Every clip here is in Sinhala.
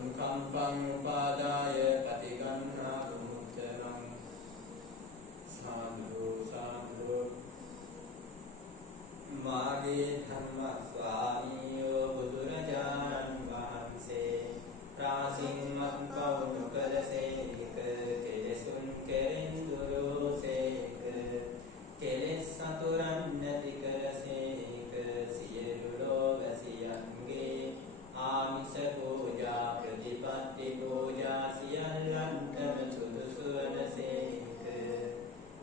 සංකම්පං උපාදාය පටිගන්නාතු මුච්චරං සාදු සාදු මාගේ ධම්ම ස්වාමීයෝ බුදුරජාණන් වහන්සේ රාසින්මත් කවුණු කලසේක කෙලෙසුන් කෙරෙන් දුරෝසේක කෙලෙස් සතුරන් නැති කරසේක සියලු ලෝකසියන්ගේ ආමිෂ පූජා ප්‍රතිපත්ති පූජා සියල්ලන්ටම සුදුසු වනසේක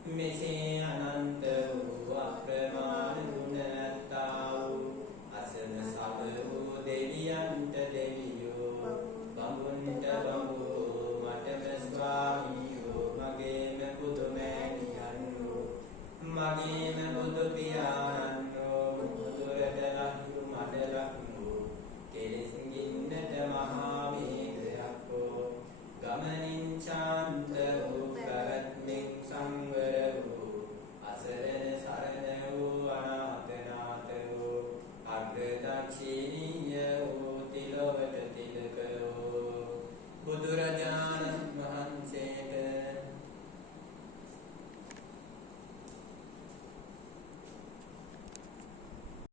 මෙසේ අනන්ත වූ අප්‍රමාණ ගුණ ඇත්තා වූ අසන සම වූ දෙවියන්ට දෙවියෝ බඹුන්ට බඹුෝ මටම ස්වාමීයෝ මගේම බුදු මෑණියන්ෝ මගේම බුදු පියාණන්ෝ මුදුරට ලක්ු මඩලක්ු කෙලෙස් ගින්නට මහා වේගයක් හෝ ගමනින් ශාන්ත වූ පැවැත්මෙන් සංවර වූ අසරණ සරණ වූ අනාථනාථ වූ අග්‍රදක්ෂිණී